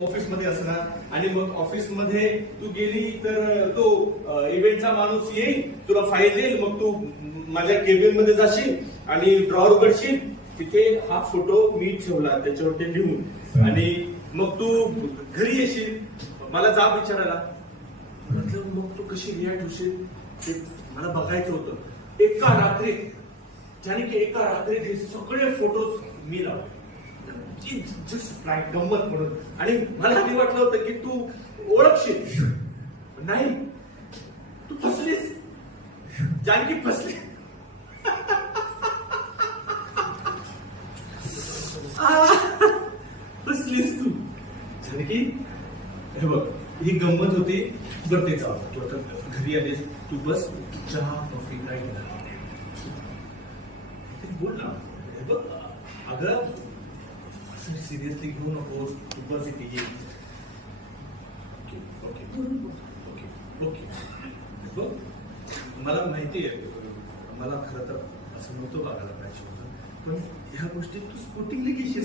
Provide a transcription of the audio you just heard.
Office मध्ये असणार आणि मग ऑफिस मध्ये तू गेली तर तो इव्हेंटचा माणूस येईल, तुला फाईल देईल, मग तू माझ्या केबिन मध्ये जाशील आणि ड्रॉवर उघडशील, तिथे हा फोटो मी ठेवला त्याच्यावरती लिहून, आणि मग तू घरी येशील मला जाब विचारायला. म्हटलं मग तू कशी रिॲक्ट होशील ते मला बघायचं होतं. एका रात्रीत ज्याने की एका रात्रीत हे सगळे फोटोज मी लावले, जस्ट लाईक गंमत म्हणून. आणि मला आधी वाटलं होतं की तू ओळखशील, नाही तू फसलीस, जानकी फसली. फसलीस तू जानकी. हे बघ ही गंमत होती. बरं ते चालतं, तू आता घरी आलीस, तू बस चहा कॉफी काय बोल ना. हे बघ अगं सिरियसली घेऊ नकोस, तू बस इथे ये. ओके ओके ओके बघ मला माहिती आहे, मला खरं तर असं नव्हतं बघायला पाहिजे होतं, पण ह्या गोष्टी तू स्पोर्टिंगली घेशील.